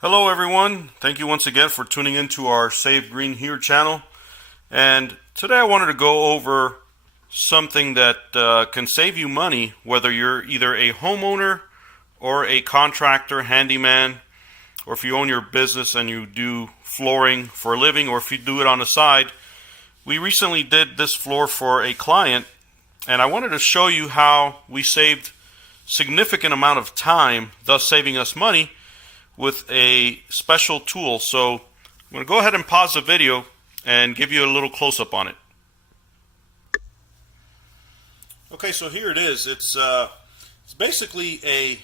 Hello everyone, thank you once again for tuning into our Save Green Here channel. And today I wanted to go over something that can save you money, whether you're either a homeowner or a contractor, handyman, or if you own your business and you do flooring for a living, or if you do it on the side. We recently did this floor for a client, and I wanted to show you how we saved significant amount of time, thus saving us money, with a special tool. So I'm going to go ahead and pause the video and give you a little close-up on it. Okay, so here it is. It's basically a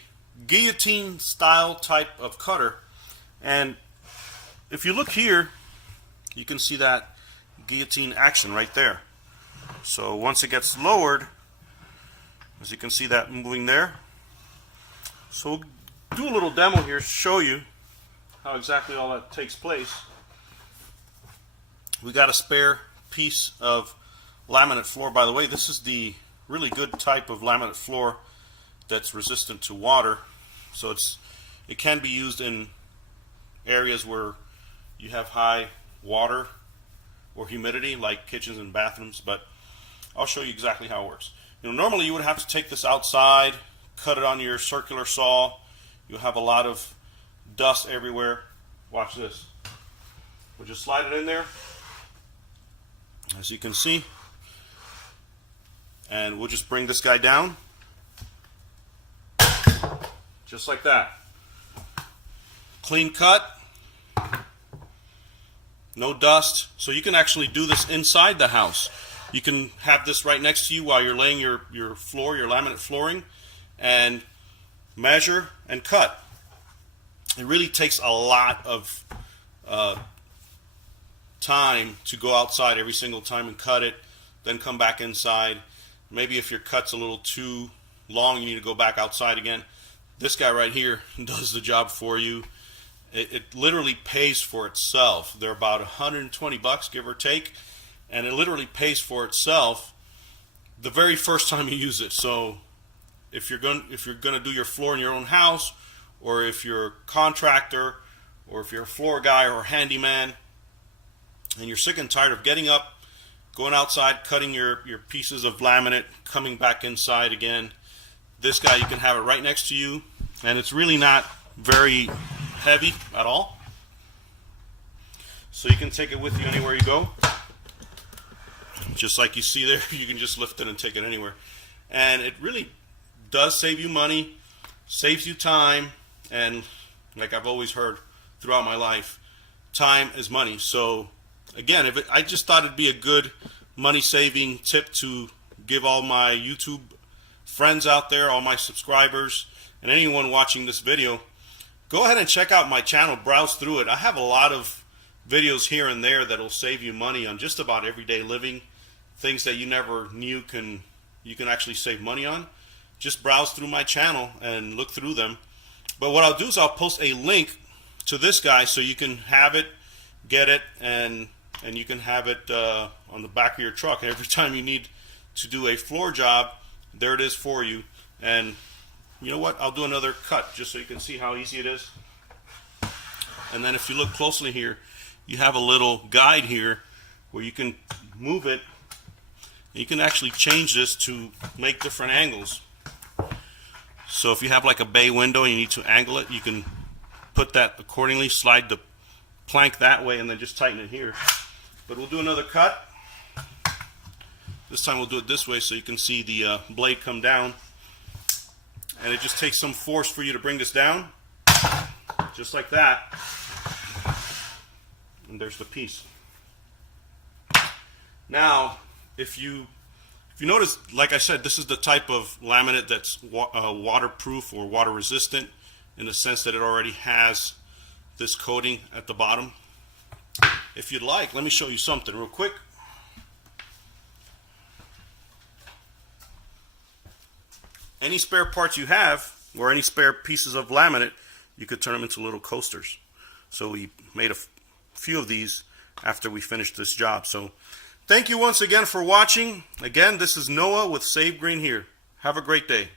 guillotine style type of cutter, and if you look here, you can see that guillotine action right there. So once it gets lowered, as you can see that moving there. So we'll do a little demo here to show you how exactly all that takes place. We got a spare piece of laminate floor. By the way, this is the really good type of laminate floor that's resistant to water. So it can be used in areas where you have high water or humidity, like kitchens and bathrooms, but I'll show you exactly how it works. Normally you would have to take this outside, cut it on your circular saw. You'll have a lot of dust everywhere. Watch this. We'll just slide it in there, as you can see, and we'll just bring this guy down, just like that. Clean cut, no dust. So you can actually do this inside the house. You can have this right next to you while you're laying your floor, your laminate flooring, and measure and cut. It really takes a lot of time to go outside every single time and cut it, then come back inside. Maybe if your cut's a little too long, you need to go back outside again. This guy right here does the job for you. It literally pays for itself. They're about 120 bucks, give or take, and it literally pays for itself the very first time you use it. So if you're going to do your floor in your own house, or if you're a contractor, or if you're a floor guy or a handyman, and you're sick and tired of getting up, going outside, cutting your pieces of laminate, coming back inside again, this guy, you can have it right next to you, and it's really not very heavy at all. So you can take it with you anywhere you go. Just like you see there, you can just lift it and take it anywhere. And it really does save you money, saves you time, and like I've always heard throughout my life, time is money. So again, I just thought it'd be a good money saving tip to give all my YouTube friends out there, all my subscribers, and anyone watching this video. Go ahead and check out my channel, browse through it. I have a lot of videos here and there that'll save you money on just about everyday living, things that you never knew you can actually save money on. Just browse through my channel and look through them. But what I'll do is I'll post a link to this guy so you can have it, get it, and you can have it on the back of your truck. And every time you need to do a floor job, there it is for you. And you know what? I'll do another cut just so you can see how easy it is. And then if you look closely here, you have a little guide here where you can move it. You can actually change this to make different angles. So if you have like a bay window and you need to angle it, you can put that accordingly, slide the plank that way, and then just tighten it here. But we'll do another cut. This time we'll do it this way so you can see the blade come down. And it just takes some force for you to bring this down, just like that. And there's the piece. Now, if you notice, like I said, this is the type of laminate that's waterproof or water resistant, in the sense that it already has this coating at the bottom. If you'd like, let me show you something real quick. Any spare parts you have, or any spare pieces of laminate, you could turn them into little coasters. So we made a few of these after we finished this job. So thank you once again for watching. Again, this is Noah with Save Green Here. Have a great day.